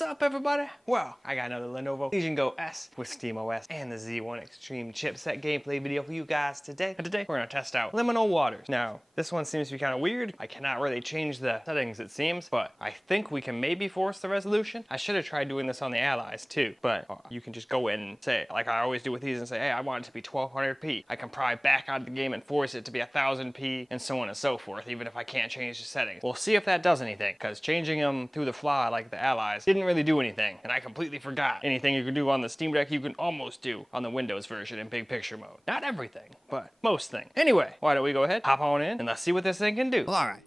What's up, everybody? Well, I got another Lenovo Legion Go S with SteamOS and the Z1 Extreme chipset gameplay video for you guys today. And today, we're gonna test out Liminal Waters. Now, this one seems to be kind of weird. I cannot really change the settings, it seems, but I think we can maybe force the resolution. I should have tried doing this on the Allies too, but you can just go in and say, like I always do with these, and say, hey, I want it to be 1200p. I can probably back out of the game and force it to be 1000p, and so on and so forth, even if I can't change the settings. We'll see if that does anything, because changing them through the fly like the Allies didn't really do anything, and I completely forgot. Anything you can do on the Steam Deck, you can almost do on the Windows version in big picture mode. Not everything, but most things. Anyway, why don't we go ahead, hop on in, and let's see what this thing can do. Well, alright.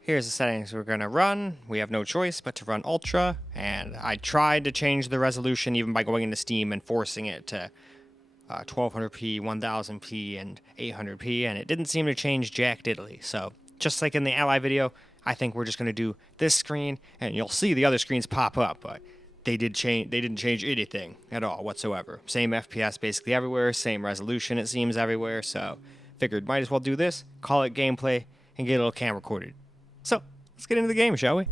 Here's the settings we're gonna run. We have no choice but to run Ultra, and I tried to change the resolution even by going into Steam and forcing it to 1200p, 1000p, and 800p, and it didn't seem to change jack diddly. So, just like in the Ally video, I think we're just gonna do this screen, and you'll see the other screens pop up, but they didn't change anything at all whatsoever. Same FPS basically everywhere, same resolution it seems everywhere, so figured might as well do this, call it gameplay, and get a little cam recorded. So, let's get into the game, shall we?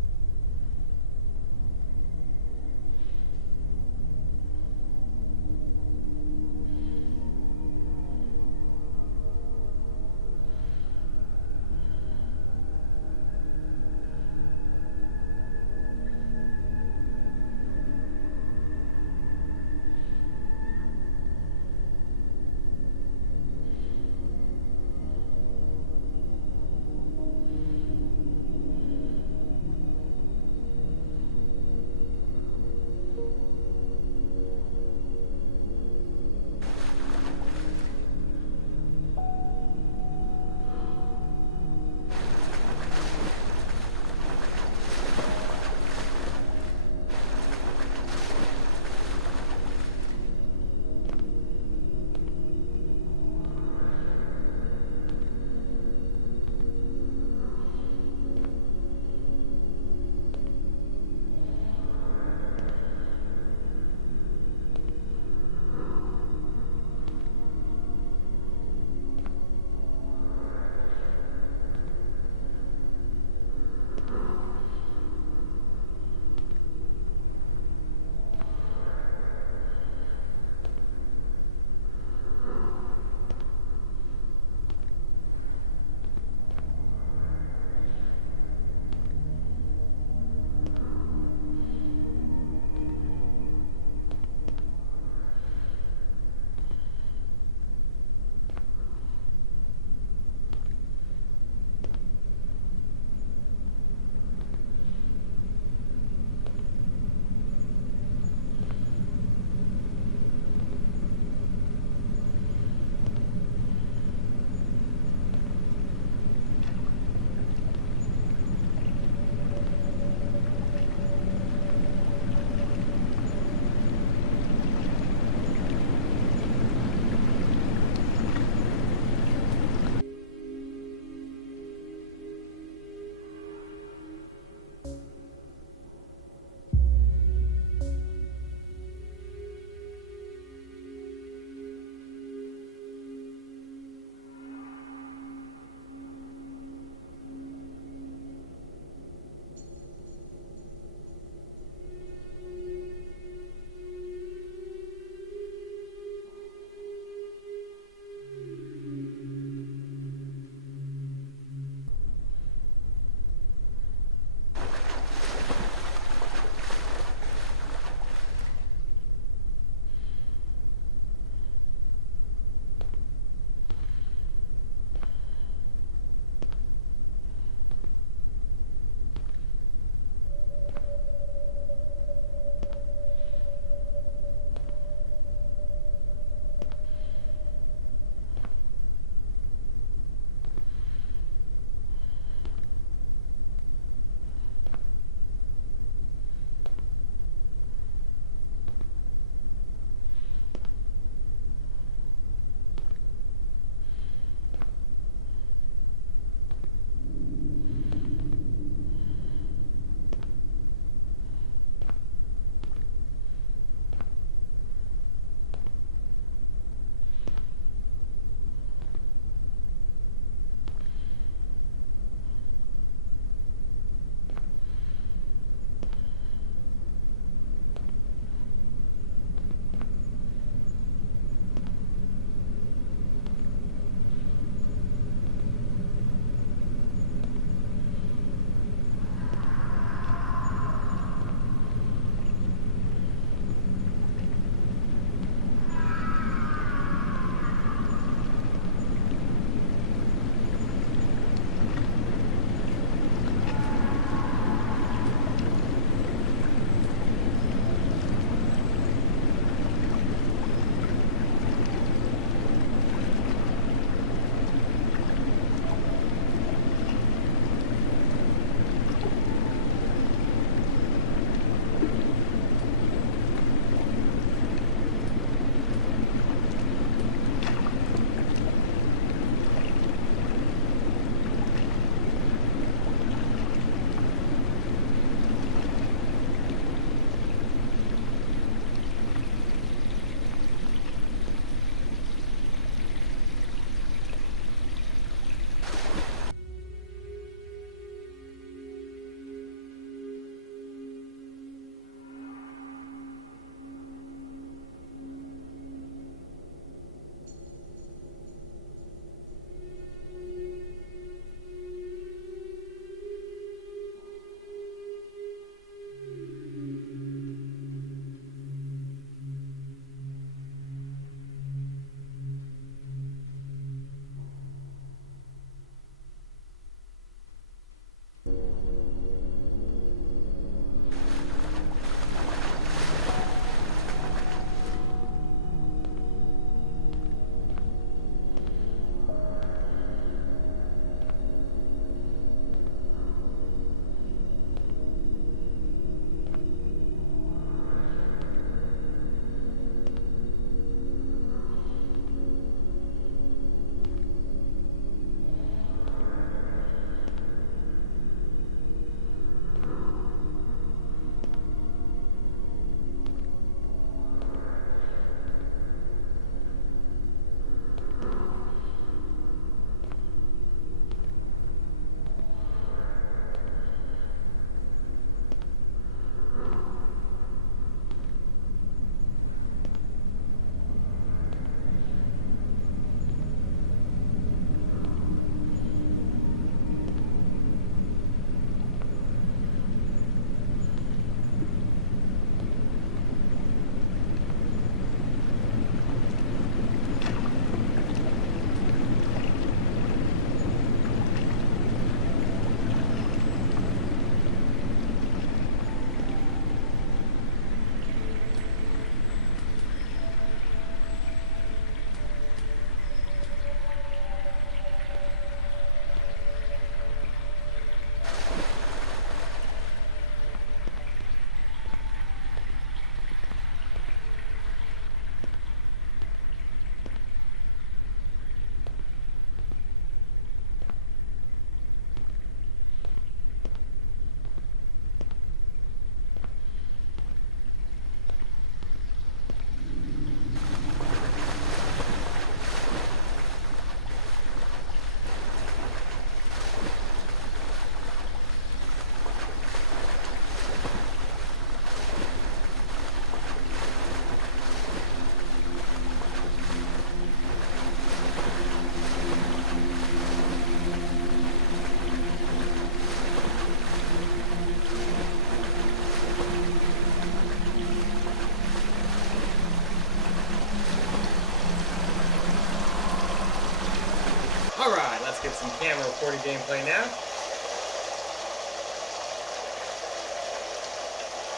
camera recording gameplay now.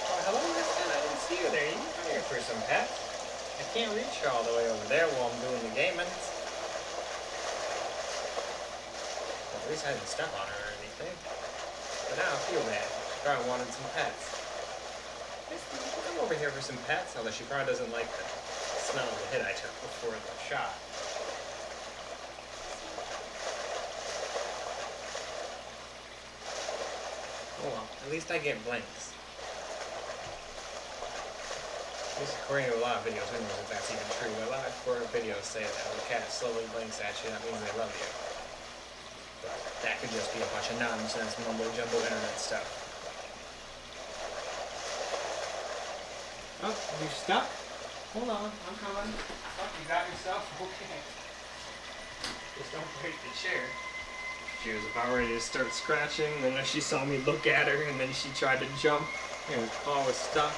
Oh, hello, Mister. I didn't see you there. You come here for some pets. I can't reach you all the way over there while I'm doing the gaming. Well, at least I didn't step on her or anything. But now I feel bad. She probably wanted some pets. Come over here for some pets, although she probably doesn't like the smell of the hit I took before the shot. Oh well, at least I get blinks. At least according to a lot of videos, who knows if that's even true, but a lot of videos say that when a cat slowly blinks at you, that means they love you. But that could just be a bunch of nonsense, mumbo-jumbo internet stuff. Oh, you stuck? Hold on, I'm coming. Oh, you got yourself? Okay. Just don't break the chair. She was about ready to start scratching, and then she saw me look at her, and then she tried to jump, and her paw was stuck.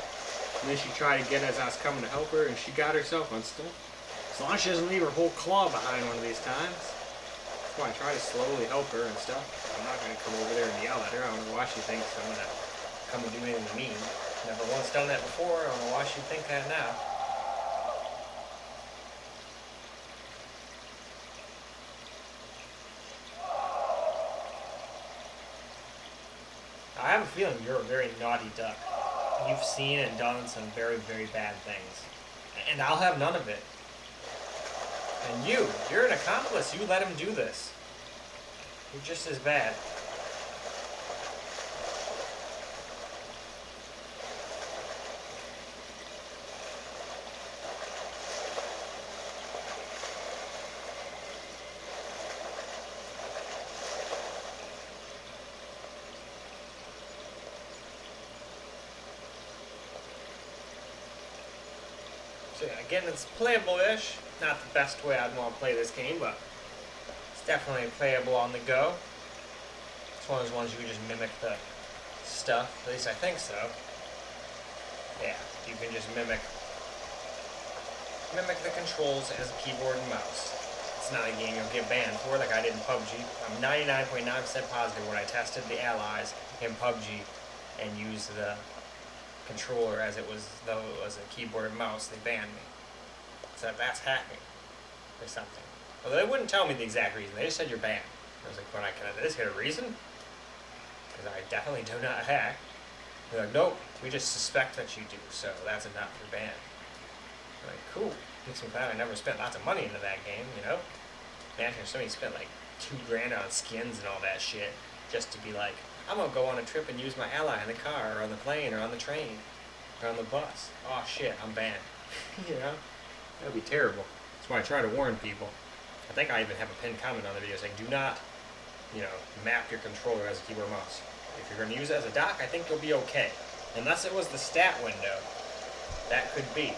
And then she tried to get as I was coming to help her, and she got herself unstuck. As long as she doesn't leave her whole claw behind one of these times. That's why I try to slowly help her and stuff. I'm not going to come over there and yell at her. I don't know why she thinks I'm going to come and do anything mean. Never once done that before. I don't know why she'd think that now. I have a feeling you're a very naughty duck. You've seen and done some very, very bad things. And I'll have none of it. And you're an accomplice. You let him do this. You're just as bad. So yeah, again, it's playable-ish. Not the best way I'd want to play this game, but it's definitely playable on the go. It's one of those ones you can just mimic the stuff. At least I think so. Yeah, you can just mimic the controls as a keyboard and mouse. It's not a game you'll get banned for, like I did in PUBG. I'm 99.9% positive when I tested the allies in PUBG and used the controller as it was, though it was a keyboard and mouse, they banned me. So that's hacking or something. Although they wouldn't tell me the exact reason. They just said you're banned. I was like, can I just get a reason? Because I definitely do not hack. They're like, nope, we just suspect that you do, so that's enough, you're banned. I'm like, cool. Makes me glad I never spent lots of money into that game, you know? Imagine if somebody spent like $2 grand on skins and all that shit just to be like, I'm gonna go on a trip and use my ally in the car or on the plane or on the train or on the bus. Oh shit, I'm banned. You know? That would be terrible. That's why I try to warn people. I think I even have a pinned comment on the video saying, do not, map your controller as a keyboard mouse. If you're gonna use it as a dock, I think you'll be okay. Unless it was the stat window. That could be.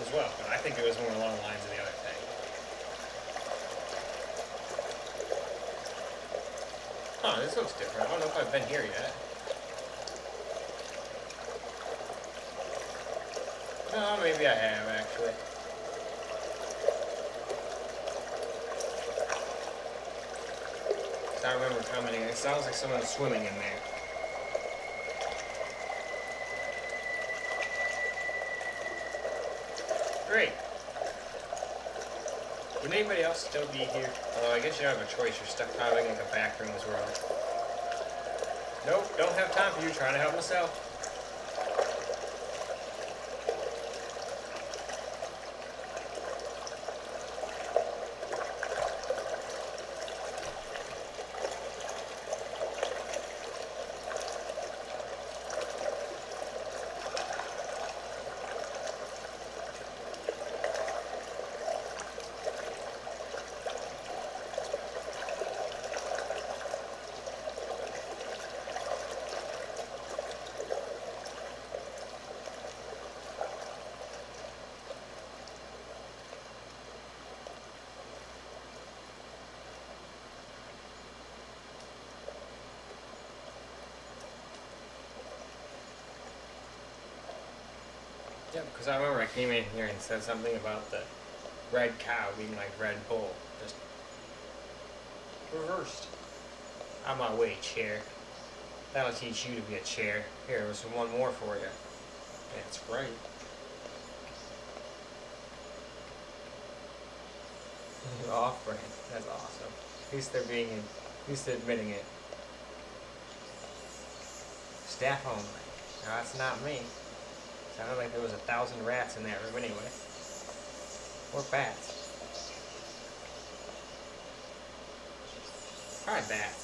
As well, but I think it was more along the lines of the other thing. Huh, this looks different. I don't know if I've been here yet. No, maybe I have, actually. I remember commenting, it sounds like someone's swimming in there. Great. Would anybody else still be here? Although I guess you don't have a choice, you're stuck probably in like a back room as well. Nope, don't have time for you, trying to help myself. Yeah, because I remember I came in here and said something about the red cow being like Red Bull. Just Reversed. I'm my way, chair. That'll teach you to be a chair. Here, there's one more for you. That's right. Off brand. That's awesome. At least they're admitting it. Staff only. No, that's not me. Sounded like there was 1,000 rats in that room anyway. Or bats. Probably bats.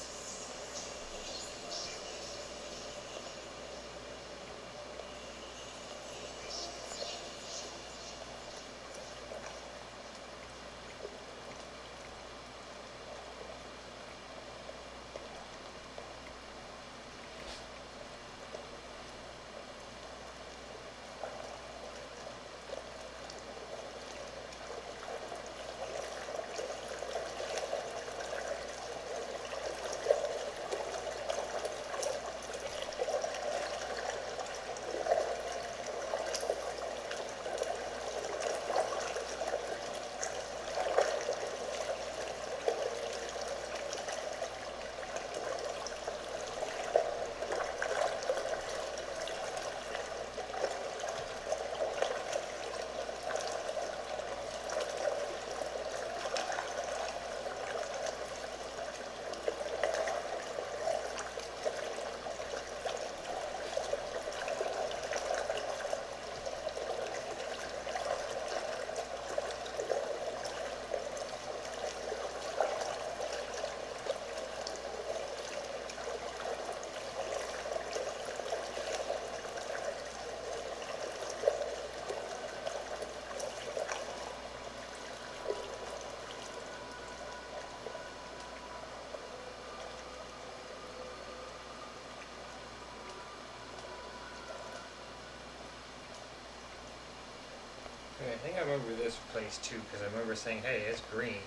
Okay, I think I remember this place too, because I remember saying, hey, it's green.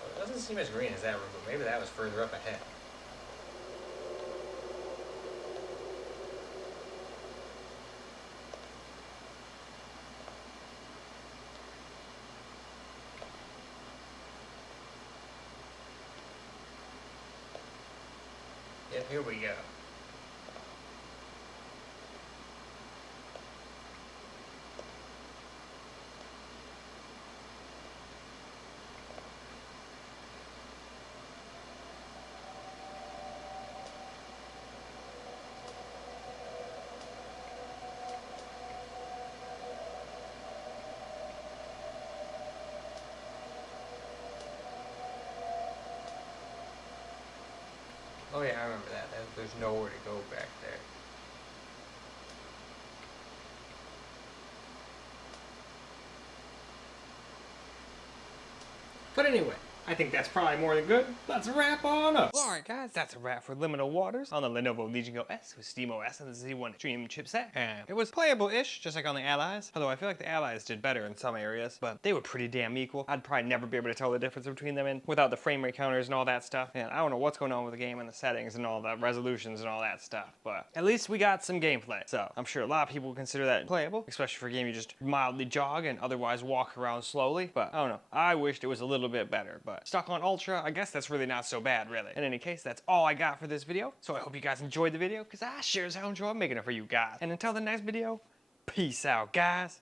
Well, it doesn't seem as green as that room, but maybe that was further up ahead. Yep, here we go. Oh yeah, I remember that. There's nowhere to go back there. But anyway, I think that's probably more than good. Let's wrap on up. Alright guys, that's a wrap for Liminal Waters on the Lenovo Legion Go S with SteamOS and the Z1 Extreme chipset. And it was playable-ish, just like on the Allies. Although I feel like the Allies did better in some areas, but they were pretty damn equal. I'd probably never be able to tell the difference between them and without the frame rate counters and all that stuff. And I don't know what's going on with the game and the settings and all the resolutions and all that stuff. But at least we got some gameplay. So I'm sure a lot of people would consider that playable, especially for a game you just mildly jog and otherwise walk around slowly. But I don't know. I wished it was a little bit better. But stuck on Ultra, I guess that's really not so bad, really. In any case, that's all I got for this video. So I hope you guys enjoyed the video, because I sure as hell enjoy making it for you guys. And until the next video, peace out, guys.